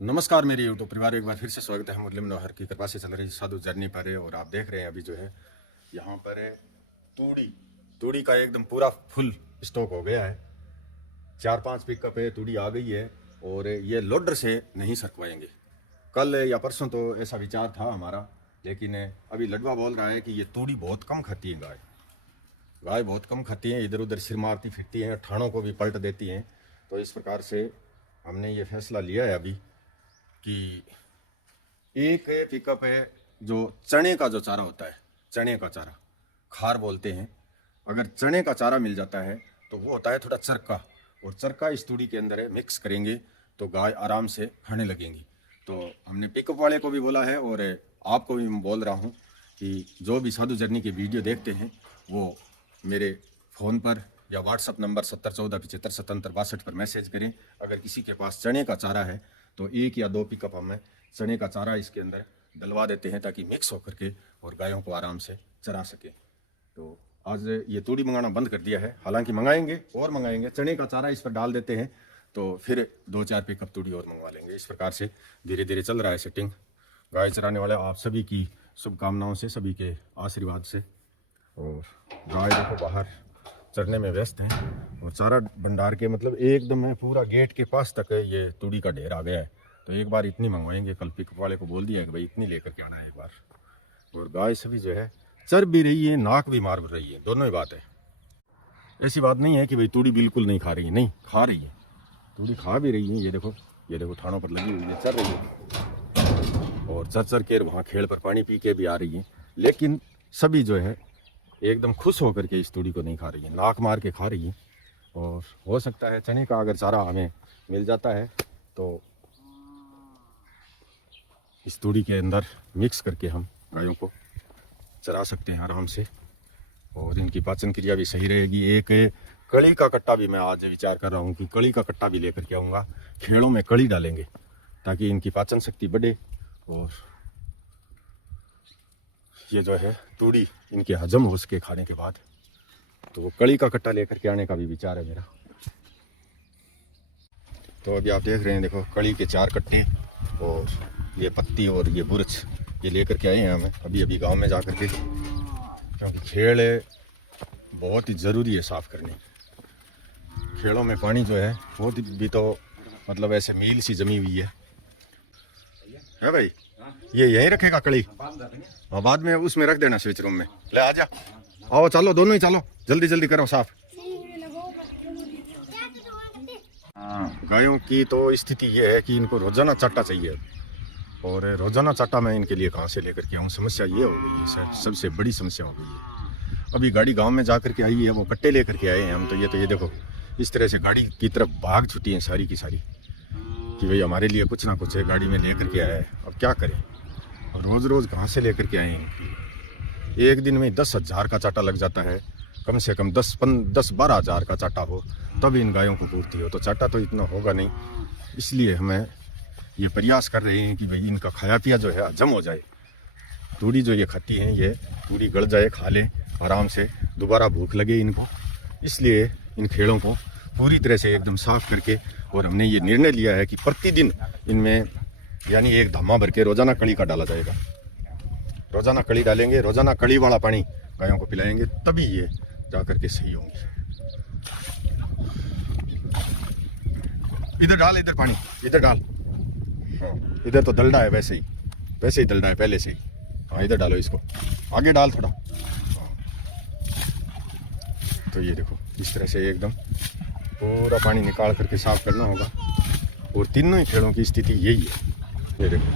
नमस्कार मेरे यूट्यूब परिवार, एक बार फिर से स्वागत है। मुरली मनोहर की कृपा से चल रही साधु जर्नी पर है। और आप देख रहे हैं अभी जो है यहाँ पर है तूड़ी का एकदम पूरा फुल स्टॉक हो गया है। 4-5 पिकअप है, तूड़ी आ गई है और ये लोडर से नहीं सरकवाएंगे। कल या परसों तो ऐसा विचार था हमारा, लेकिन अभी लडवा बोल रहा है कि ये तूड़ी बहुत कम खाती है। गाय बहुत कम खाती है, इधर उधर सिर मारती फिरती हैं, ठाणों को भी पलट देती हैं। तो इस प्रकार से हमने ये फैसला लिया है अभी कि एक पिकअप है जो चने का जो चारा होता है, चने का चारा खार बोलते हैं। अगर चने का चारा मिल जाता है तो वो होता है थोड़ा चरका, और चरका इस तूड़ी के अंदर है, मिक्स करेंगे तो गाय आराम से खाने लगेंगी। तो हमने पिकअप वाले को भी बोला है और आपको भी मैं बोल रहा हूँ कि जो भी साधु जर्नी की वीडियो देखते हैं वो मेरे फ़ोन पर या व्हाट्सअप नंबर 7014757762 पर मैसेज करें। अगर किसी के पास चने का चारा है तो 1 या 2 पिकअप हमें चने का चारा इसके अंदर डलवा देते हैं ताकि मिक्स होकर के और गायों को आराम से चरा सके। तो आज ये तूड़ी मंगाना बंद कर दिया है, हालांकि मंगाएंगे और मंगाएंगे। चने का चारा इस पर डाल देते हैं तो फिर 2-4 पिकअप तूड़ी और मंगवा लेंगे। इस प्रकार से धीरे धीरे चल रहा है सेटिंग। गाय चराने वाले आप सभी की शुभकामनाओं से, सभी के आशीर्वाद से। और गाय देखो बाहर चरने में व्यस्त हैं और चारा भंडार के मतलब एकदम है पूरा गेट के पास तक ये तूड़ी का ढेर आ गया है। तो एक बार इतनी मंगवाएंगे, कल पिकअप वाले को बोल दिया है कि भाई इतनी लेकर के आना है एक बार। और गाय सभी जो है चर भी रही है, नाक भी मार रही है, दोनों ही बात है। ऐसी बात नहीं है कि भाई तूड़ी बिल्कुल नहीं खा रही है, नहीं खा रही है, तूड़ी खा भी रही है। ये देखो ठाणों पर लगी हुई है, चर रही है और चर के वहाँ खेल पर पानी पी के भी आ रही है। लेकिन सभी जो है एकदम खुश होकर के इस तूड़ी को नहीं खा रही है, नाक मार के खा रही है। और हो सकता है चने का अगर चारा हमें मिल जाता है तो इस तूड़ी के अंदर मिक्स करके हम गायों को चरा सकते हैं आराम से, और इनकी पाचन क्रिया भी सही रहेगी। एक कड़ी का कट्टा भी मैं आज विचार कर रहा हूँ कि कड़ी का कट्टा भी लेकर के आऊँगा। खेड़ों में कड़ी डालेंगे ताकि इनकी पाचन शक्ति बढ़े और ये जो है तूड़ी इनके हजम हो सके खाने के बाद। तो वो कड़ी का कट्टा लेकर के आने का भी विचार है मेरा। तो अभी आप देख रहे हैं, देखो कड़ी के 4 कट्टे और ये पत्ती और ये बुरच ये लेकर के आए हैं हमें अभी गांव में जा कर के, क्योंकि खेड़ बहुत ही ज़रूरी है साफ़ करनी। खेड़ों में पानी जो है वो भी तो मतलब ऐसे मील सी जमी हुई है भाई। ये यहीं रखेगा कड़ी, और बाद में उसमें रख देना स्विच रूम में। ले आ जा, आओ चलो दोनों ही चलो, जल्दी जल्दी करो साफ। गायों की तो स्थिति ये है कि इनको रोजाना चाटा चाहिए, और रोजाना चाटा मैं इनके लिए कहाँ से लेकर के आऊँ। समस्या ये हो गई है सर, सबसे बड़ी समस्या हो गई है। अभी गाड़ी गांव में जा कर के आई है, वो कट्टे लेकर के आए हैं हम। तो ये देखो इस तरह से गाड़ी की तरफ भाग छुट्टी हैं सारी की सारी कि भाई हमारे लिए कुछ ना कुछ है, गाड़ी में लेकर के आया है, अब क्या करें। और रोज़ रोज़ कहाँ से लेकर के आए हैं। एक दिन में 10,000 का चाटा लग जाता है, कम से कम 10-12 हज़ार का चाटा हो तब इन गायों को पूर्ति हो। तो चाटा तो इतना होगा नहीं, इसलिए हमें ये प्रयास कर रहे हैं कि भाई इनका खाया पिया जो है हजम हो जाए। तूड़ी जो ये खाती हैं ये तूड़ी गल जाए, खा लें आराम से, दोबारा भूख लगे इनको। इसलिए इन खेड़ों को पूरी तरह से एकदम साफ करके, और हमने ये निर्णय लिया है कि प्रतिदिन इनमें यानी एक धामा भर के रोजाना कड़ी का डाला जाएगा। रोजाना कड़ी डालेंगे, रोजाना कड़ी वाला पानी गायों को पिलाएंगे, तभी ये जा करके सही होंगी। इधर डाल, इधर पानी इधर डाल। हाँ इधर तो दलडा है, वैसे ही दलडा है पहले से ही। हाँ इधर डालो, इसको आगे डाल थोड़ा। तो ये देखो इस तरह से एकदम पूरा पानी निकाल करके साफ करना होगा। और तीनों ही खेड़ों की स्थिति यही है। ये देखो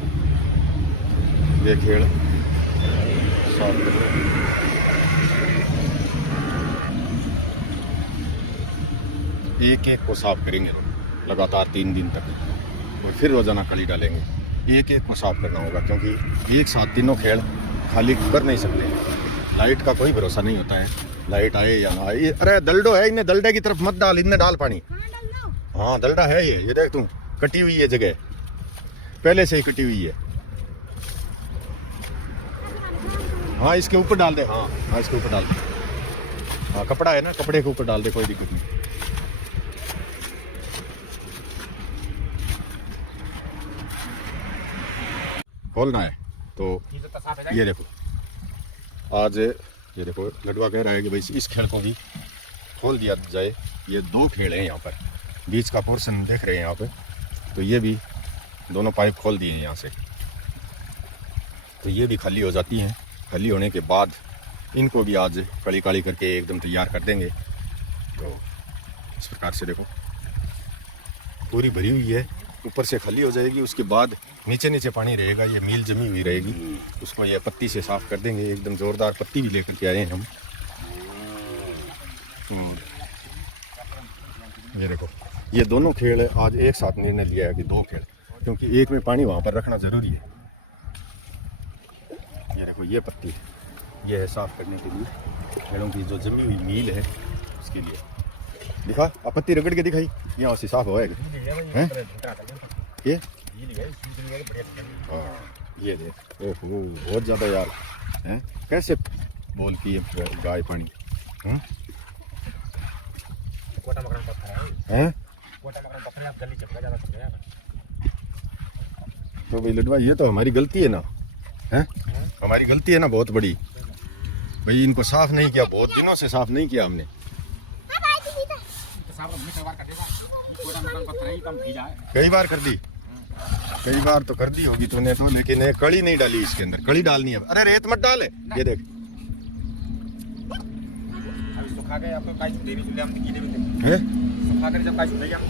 ये खेड़ साफ कर रहे हैं। एक को साफ करेंगे लगातार 3 दिन तक, और फिर रोजाना कड़ी डालेंगे। एक को साफ करना होगा, क्योंकि एक साथ तीनों खेड़ खाली कर नहीं सकते। लाइट का कोई भरोसा नहीं होता है, लाइट आए या ना आए। अरे दलडो है, इन्हें दलडे की तरफ मत डाल, इनमें डाल पानी। हाँ दलडा है ये देख तू, कटी हुई है जगह, पहले से ही कटी हुई है। हाँ इसके ऊपर डाल दे, हाँ इसके ऊपर डाल दे। हाँ कपड़ा है ना, कपड़े के ऊपर डाल दे, कोई दिक्कत नहीं। खोलना है। तो ये देखो, आज ये देखो लडवा कह रहा है कि भाई इस खेल को भी खोल दिया जाए। ये 2 खेल हैं यहाँ पर, बीच का पोर्शन देख रहे हैं यहाँ पे, तो ये भी दोनों पाइप खोल दिए हैं यहाँ से, तो ये भी खाली हो जाती हैं। खाली होने के बाद इनको भी आज कड़ी काली करके एकदम तैयार कर देंगे। तो इस प्रकार से देखो पूरी भरी हुई है, ऊपर से खाली हो जाएगी, उसके बाद नीचे नीचे पानी रहेगा, ये मील जमी हुई रहेगी, उसको ये पत्ती से साफ कर देंगे। एकदम ज़ोरदार पत्ती भी लेकर के आए हैं हम। ये देखो ये दोनों खेल आज एक साथ निर्णय लिया है कि 2 खेल, क्योंकि एक में पानी वहाँ पर रखना ज़रूरी है। ये देखो ये पत्ती ये है साफ करने के लिए, पेड़ों की जो जमी हुई मील है उसके लिए। दिखा, अब पत्ती रगड़ के दिखाई, यहाँ से साफ होएगा हैं ये। हाँ ये देख, ओहो बहुत ज़्यादा यार हैं, कैसे बोल की गाय पानी हैं। तो भाई लडवा ये तो हमारी गलती है ना, हैं हमारी गलती है ना बहुत बड़ी भाई, इनको साफ नहीं किया, बहुत दिनों से साफ नहीं किया हमने। कई बार कर दी, कई बार तो कर दी होगी तूने तो, लेकिन कड़ी नहीं डाली इसके अंदर, कड़ी डालनी है। अरे रेत मत डाले, ये देख सुखा के आपको काई देवी चुले हम कीने में हैं, सुखा कर जब काई चुले हम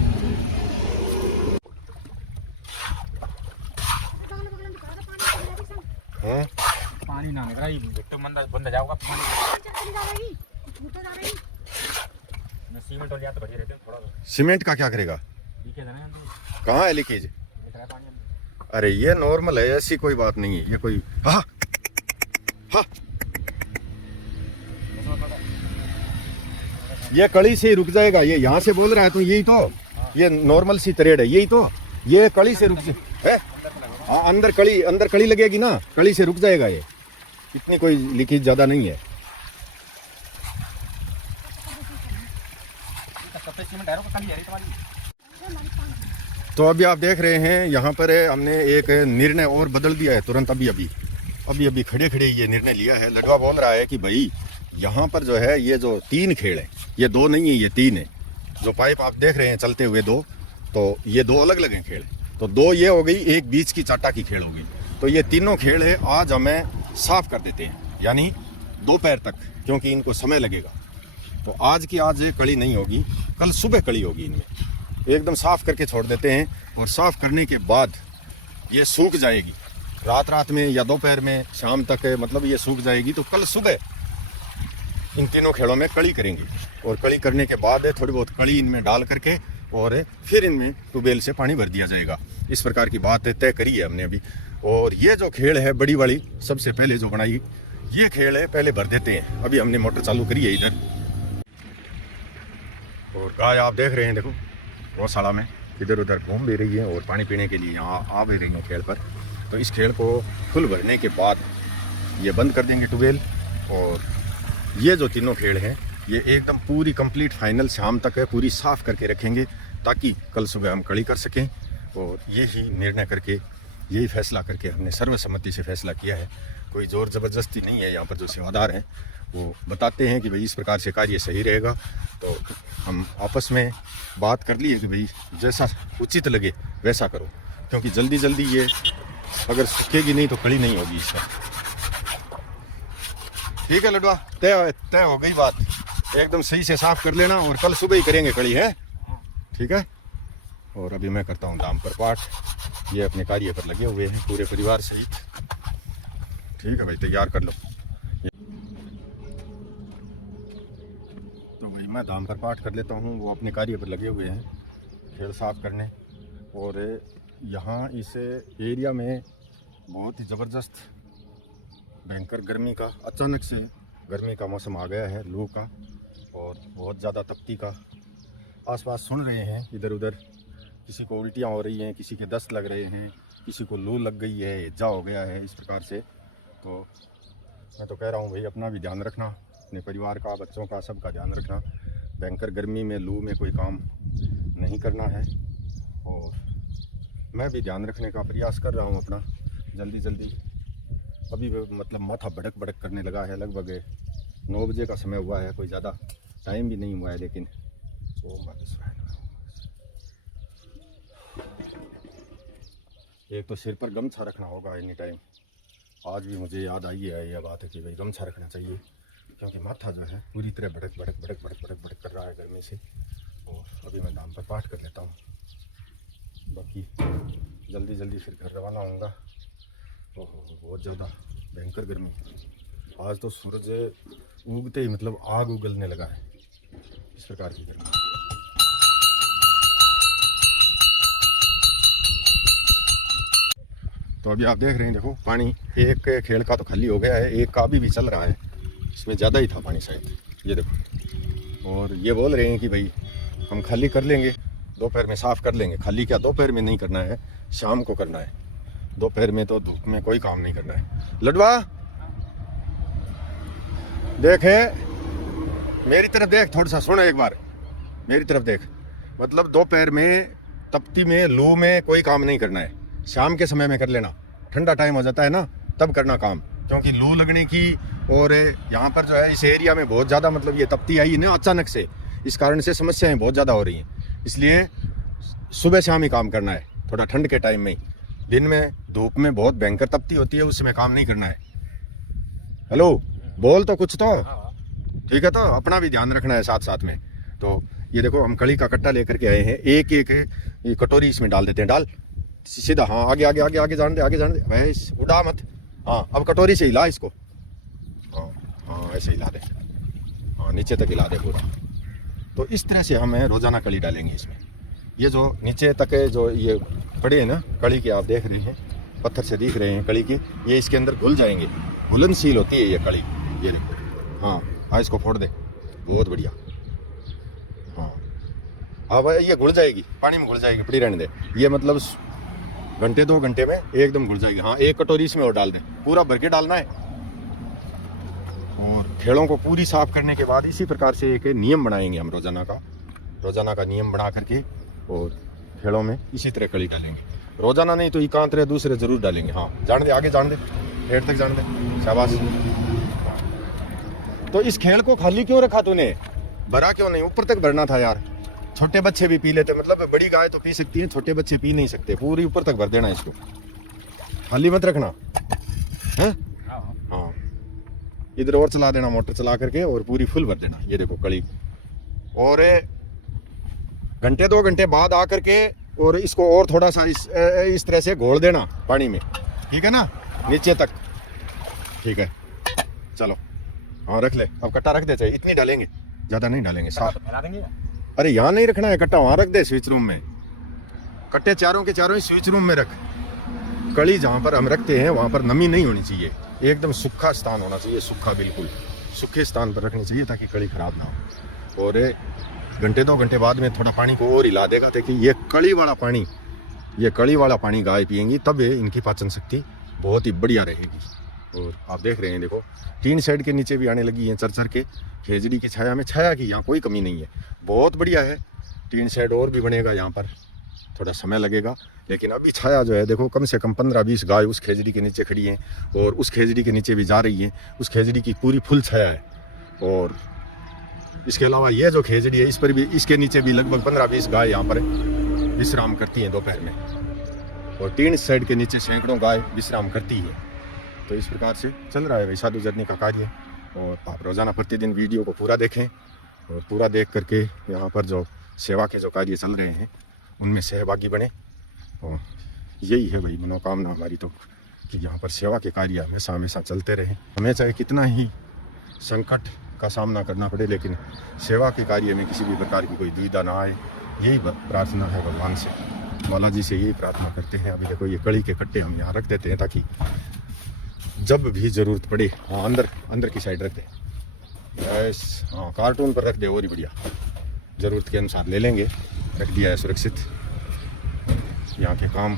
हैं पानी ना निकला, ये तो बंद जाओगा पानी। मैं सीमेंट और लिया तो बढ़िया रहते थोड़ा। सीमेंट का क्या करेगा, लीकेज है ना, कहाँ है लीकेज? अरे ये नॉर्मल है, ऐसी कोई बात नहीं है, ये कोई हाँ हाँ ये कड़ी से रुक जाएगा, ये यहाँ से बोल रहा है तो यही तो, ये नॉर्मल सी तरेड़ है, यही तो, ये कड़ी से रुक है। हाँ अंदर कड़ी लगेगी ना, कड़ी से रुक जाएगा ये, इतनी कोई लीकेज ज्यादा नहीं है। तो अभी आप देख रहे हैं यहाँ पर हमने एक निर्णय और बदल दिया है तुरंत, अभी खड़े ये निर्णय लिया है। लडवा बोल रहा है कि भाई यहाँ पर जो है ये जो 3 खेल है, ये 2 नहीं है, ये 3 है। जो पाइप आप देख रहे हैं चलते हुए 2, तो ये 2 अलग अलग हैं खेल, तो 2 ये हो गई, एक बीच की चाटा की खेल हो गई। तो ये तीनों खेल है आज हमें साफ कर देते हैं, यानी दोपहर तक, क्योंकि इनको समय लगेगा। तो आज की आज कड़ी नहीं होगी, कल सुबह कड़ी होगी इनमें, एकदम साफ करके छोड़ देते हैं। और साफ करने के बाद ये सूख जाएगी, रात में या दोपहर में शाम तक मतलब ये सूख जाएगी। तो कल सुबह इन तीनों खेलों में कड़ी करेंगे, और कड़ी करने के बाद थोड़ी बहुत कड़ी इनमें डाल करके और फिर इनमें ट्यूबवेल से पानी भर दिया जाएगा। इस प्रकार की बात तय करी है हमने अभी। और ये जो खेल है बड़ी वाली सबसे पहले जो बनाई, ये खेल है पहले भर देते हैं। अभी हमने मोटर चालू करी है इधर, और गाय आप देख रहे हैं, देखो गौशाला में इधर उधर घूम भी रही है और पानी पीने के लिए यहाँ आ भी रही है खेल पर। तो इस खेल को फुल भरने के बाद ये बंद कर देंगे ट्यूबवेल, और ये जो तीनों खेल हैं ये एकदम पूरी कंप्लीट फाइनल शाम तक है, पूरी साफ करके रखेंगे, ताकि कल सुबह हम कड़ी कर सकें। और यही निर्णय करके, यही फैसला करके हमने सर्वसम्मति से फैसला किया है। कोई ज़ोर ज़बरदस्ती नहीं है। यहाँ पर जो सेवादार हैं वो बताते हैं कि भाई इस प्रकार से कार्य सही रहेगा, तो हम आपस में बात कर लिए कि भाई जैसा उचित लगे वैसा करो, क्योंकि जल्दी ये अगर सूखेगी नहीं तो कड़ी नहीं होगी इसका। ठीक है लडवा, तय हो गई बात, एकदम सही से साफ कर लेना, और कल सुबह ही करेंगे कड़ी, है ठीक है। और अभी मैं करता हूँ दाम पर पाठ, ये अपने कार्य पर लगे हुए हैं पूरे परिवार सहित। ठीक है भाई, तैयार कर लो। तो भाई मैं दाम पर पाठ कर लेता हूँ, वो अपने कार्य पर लगे हुए हैं खेल साफ करने। और यहाँ इस एरिया में बहुत ही ज़बरदस्त भयंकर गर्मी का, अचानक से गर्मी का मौसम आ गया है, लू का, और बहुत ज़्यादा तपती का। आसपास सुन रहे हैं इधर उधर, किसी को उल्टियाँ हो रही हैं, किसी के दस्त लग रहे हैं, किसी को लू लग गई है, हैजा हो गया है, इस प्रकार से। तो मैं तो कह रहा हूँ भाई अपना भी ध्यान रखना, अपने परिवार का, बच्चों का, सबका ध्यान रखना। भयंकर गर्मी में, लू में कोई काम नहीं करना है, और मैं भी ध्यान रखने का प्रयास कर रहा हूँ अपना। जल्दी जल्दी अभी मतलब माथा भड़क भड़क करने लगा है। लगभग 9 बजे का समय हुआ है, कोई ज़्यादा टाइम भी नहीं हुआ है, लेकिन एक तो सिर पर गमछा रखना होगा एनी टाइम। आज भी मुझे याद आई है यह बात है कि भाई गमछा रखना चाहिए, क्योंकि माथा जो है पूरी तरह भड़क भड़क भड़क भड़क भड़क भड़क कर रहा है गर्मी से। और अभी मैं नाम पर पाठ कर लेता हूँ, बाकी जल्दी जल्दी फिर घर रवाना होऊंगा। ओहो बहुत ज़्यादा भयंकर गर्मी। आज तो सूरज उगते ही मतलब आग उगलने लगा है, इस प्रकार की गर्मी। तो अभी आप देख रहे हैं, देखो पानी एक खेल का तो खाली हो गया है, एक का अभी भी चल रहा है, इसमें ज़्यादा ही था पानी शायद, ये देखो। और ये बोल रहे हैं कि भाई हम खाली कर लेंगे, दोपहर में साफ़ कर लेंगे। खाली क्या दोपहर में नहीं करना है, शाम को करना है। दोपहर में तो धूप में कोई काम नहीं करना है। लडवा देखे मेरी तरफ देख, थोड़ा सा सुनो एक बार, मेरी तरफ देख। मतलब दोपहर में तपती में लू में कोई काम नहीं करना है, शाम के समय में कर लेना। ठंडा टाइम हो जाता है ना, तब करना काम, क्योंकि लू लगने की और यहाँ पर जो है इस एरिया में बहुत ज़्यादा मतलब ये तपती आई ना अचानक से, इस कारण से समस्याएं बहुत ज़्यादा हो रही हैं। इसलिए सुबह शाम ही काम करना है, थोड़ा ठंड के टाइम में ही। दिन में धूप में बहुत भयंकर तपती होती है, उसमें काम नहीं करना है। हेलो बोल तो कुछ तो, ठीक है। तो अपना भी ध्यान रखना है साथ साथ में। तो ये देखो हम कड़ी का कट्टा लेकर के आए हैं, एक एक ये कटोरी इसमें डाल देते हैं, डाल सीधा। हाँ आगे आगे आगे आगे जान दे, आगे जान दे, वैसे उड़ा मत। हाँ अब कटोरी से हिला इसको, हाँ हाँ ऐसे हिला दे, हाँ नीचे तक हिला दे पूरा। तो इस तरह से हम रोजाना कड़ी डालेंगे इसमें। ये जो नीचे तक जो ये पड़े हैं ना कड़ी के, आप देख रहे हैं पत्थर से दिख रहे हैं कड़ी की, ये इसके अंदर घुल जाएंगे, घुलनशील होती है ये कड़ी। ये देखो, हाँ हाँ इसको फोड़ दे, बहुत बढ़िया। हाँ हाँ भाई ये घुल जाएगी, पानी में घुल जाएगी, पड़ी रहने दे। ये मतलब घंटे 2 घंटे में एकदम घुल जाएगी। हाँ एक कटोरी इसमें और डाल दें, पूरा भर के डालना है। और खेड़ों को पूरी साफ करने के बाद इसी प्रकार से एक नियम बनाएंगे हम रोजाना का नियम बना करके, और खेड़ों में इसी तरह कड़ी डालेंगे। रोजाना नहीं तो एकांत रहे दूसरे जरूर डालेंगे। हाँ जान दे, आगे जान दे, पेड़ तक जान दे, शाबाश। तो इस खेल को खाली क्यों रखा तूने, भरा क्यों नहीं? ऊपर तक भरना था यार, छोटे बच्चे भी पी लेते। मतलब बड़ी गाय तो पी सकती है, छोटे बच्चे पी नहीं सकते। पूरी ऊपर तक भर देना इसको, खाली मत रखना है। हाँ इधर और चला देना मोटर चला करके, और पूरी फुल भर देना। ये देखो कड़ी, और घंटे 2 घंटे बाद आकर के और इसको और थोड़ा सा इस तरह से घोल देना पानी में, ठीक है ना, नीचे तक, ठीक है। चलो हाँ रख ले, अब कट्टा रख दे, चाहिए इतनी डालेंगे, ज़्यादा नहीं डालेंगे, साफ फैला देंगे। अरे यहाँ नहीं रखना है कट्टा, वहाँ रख दे स्विच रूम में। कट्टे चारों के चारों ही स्विच रूम में रख। कड़ी जहाँ पर हम रखते हैं वहाँ पर नमी नहीं होनी चाहिए, एकदम सूखा स्थान होना चाहिए, सूखा बिल्कुल सूखे स्थान पर रखनी चाहिए, ताकि कड़ी खराब ना हो। और घंटे 2 घंटे बाद में थोड़ा पानी को और हिला देगा, ताकि ये कड़ी वाला पानी गाय पिएंगी, तब इनकी पाचन शक्ति बहुत ही बढ़िया रहेगी। और आप देख रहे हैं, देखो टीन शेड के नीचे भी आने लगी है चर के, खेजड़ी की छाया में। छाया की यहाँ कोई कमी नहीं है, बहुत बढ़िया है। टीन शेड और भी बनेगा यहाँ पर, थोड़ा समय लगेगा, लेकिन अभी छाया जो है देखो, कम से कम 15-20 गाय उस खेजड़ी के नीचे खड़ी हैं, और उस खेजड़ी के नीचे भी जा रही हैं। उस खेजड़ी की पूरी फुल छाया है। और इसके अलावा ये जो खेजड़ी है, इस पर भी, इसके नीचे भी लगभग 15-20 गाय यहाँ पर विश्राम करती हैं दोपहर में, और टीन शेड के नीचे सैकड़ों गाय विश्राम करती है। तो इस प्रकार से चल रहा है भाई साधु जरनी का कार्य। और आप रोज़ाना प्रतिदिन वीडियो को पूरा देखें, और पूरा देख करके यहाँ पर जो सेवा के जो कार्य चल रहे हैं उनमें सहभागी बने। और यही है भाई मनोकामना हमारी, तो कि यहाँ पर सेवा के कार्य हमेशा हमेशा चलते रहें। हमें चाहे कितना ही संकट का सामना करना पड़े, लेकिन सेवा के कार्य में किसी भी प्रकार की कोई दुविधा ना आए, यही प्रार्थना है भगवान से, मौला जी से यही प्रार्थना करते हैं। अभी देखो ये कड़ी के कट्टे हम यहाँ रख देते हैं, ताकि जब भी ज़रूरत पड़े। हाँ अंदर की साइड रख दे, बस। हाँ कार्टून पर रख दे, और ही बढ़िया, ज़रूरत के अनुसार ले लेंगे। रख दिया है सुरक्षित। यहाँ के काम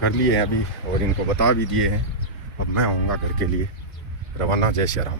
कर लिए हैं अभी, और इनको बता भी दिए हैं। अब मैं आऊँगा घर के लिए रवाना। जय श्री राम।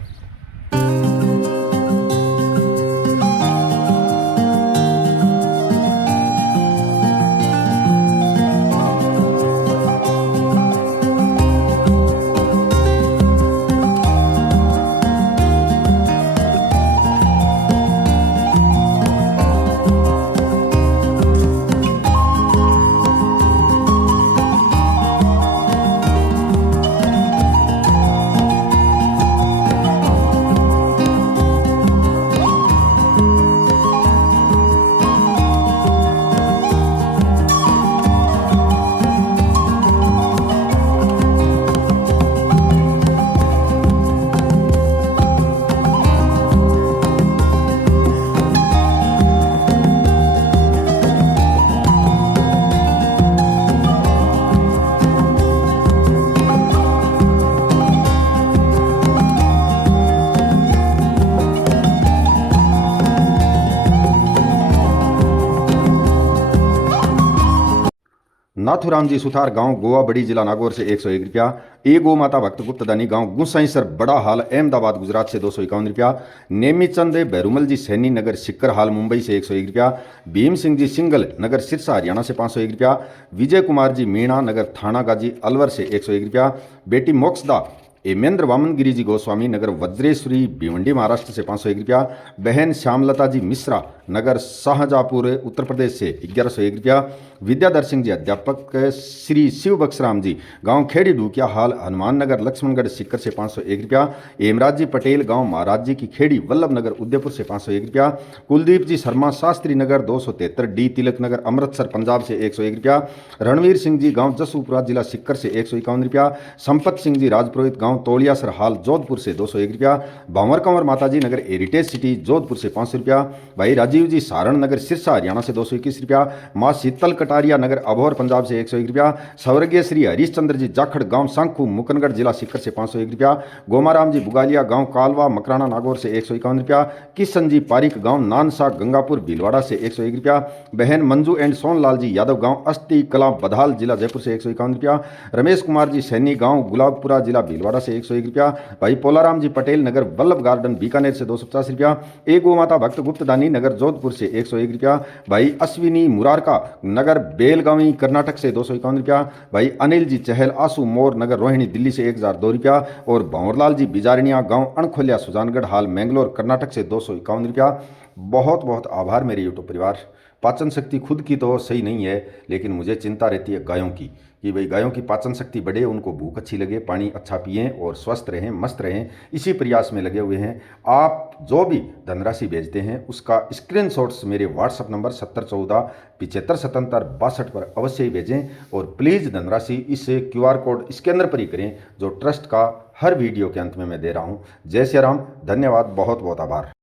नाथुराम जी सुथार गांव गोवा बड़ी जिला नागौर से 101 रुपया। ए गो माता भक्त गुप्तदानी गांव गुसाईसर बड़ा हाल अहमदाबाद गुजरात से 251 रुपया। नेमीचंद बेरुमल जी सैनी नगर सिक्कर हाल मुंबई से 101 रुपया। भीम सिंह जी सिंगल नगर सिरसा हरियाणा से 501 रुपया। विजय कुमार जी मीणा नगर थाना गाजी अलवर से 101 रुपया। बेटी मोक्षदा हेमेंद्र वामन गिरी जी गोस्वामी नगर वज्रेश्वरी भिवंडी महाराष्ट्र से 501 रुपया। बहन श्यामलता जी मिश्रा नगर शाहजहाँपुर उत्तर प्रदेश से 1101 रुपया। विद्याधर सिंह जी अध्यापक श्री शिव बख्शराम जी गांव खेड़ी ढूकिया हाल हनुमान नगर लक्ष्मणगढ़ सिक्कर से 501 रुपया। हेमराज जी पटेल गांव महाराज जी की खेड़ी वल्लभ नगर उदयपुर से 501 रुपया। कुलदीप जी शर्मा शास्त्री नगर 273 डी तिलक नगर अमृतसर पंजाब से 101 रुपया। रणवीर सिंह जी गांव जसूपुरा जिला सिक्कर से 151 रुपया। संपत सिंह जी राजपुरोहित गांव तोलियासर हाल जोधपुर से 201 रुपया। भंवर कंवर माताजी नगर हेरिटेज सिटी जोधपुर से 500 रुपया। भाई राजीव जी सारण नगर सिरसा हरियाणा से 221 रुपया। माँ शीतल कटारिया नगर अभौर पंजाब से 101 रुपया। स्वर्गीय श्री हरीशचंद्र जी जाखड़ गांव सांखू मुकनगढ़ जिला सिक्कर से 501 रुपया। गोमाराम जी बुगालिया गांव कालवा मकराना नागौर से 151 रुपया। किशन जी पारिक गांव नानसा गंगापुर भीलवाड़ा से 101 रुपया। बहन मंजू एंड सोनलाल जी यादव गांव अस्थि कला बधाल जिला जयपुर से 151 रुपया। रमेश कुमार जी सैनी गांव गुलाबपुरा जिला भीलवाड़ा से 101 रुपया। भाई पोलाराम जी पटेल नगर वल्लभ गार्डन बीकानेर से 250 रुपया। एक गो माता भक्त गुप्तदानी नगर जोधपुर से 101 रुपया। भाई अश्विनी मुरारका नगर बेलगावी कर्नाटक से 251 रुपया। भाई अनिल जी चहल आसू मोर नगर रोहिणी दिल्ली से 1002 रुपया। और भंवरलाल जी बिजारनिया गांव अणखोलिया सुजानगढ़ हाल मैंगलोर कर्नाटक से 251 रुपया। बहुत बहुत आभार मेरे यूट्यूब परिवार। पाचन शक्ति खुद की तो सही नहीं है, लेकिन मुझे चिंता रहती है गायों की कि भाई गायों की पाचन शक्ति बढ़े, उनको भूख अच्छी लगे, पानी अच्छा पिएं और स्वस्थ रहें, मस्त रहें। इसी प्रयास में लगे हुए हैं। आप जो भी धनराशि भेजते हैं उसका स्क्रीनशॉट्स मेरे व्हाट्सएप नंबर 7014 75 77 62 पर अवश्य ही भेजें। और प्लीज़ धनराशि इस QR कोड स्कैनर पर ही करें जो ट्रस्ट का हर वीडियो के अंत में मैं दे रहा हूँ। जय श्री राम, धन्यवाद, बहुत बहुत आभार।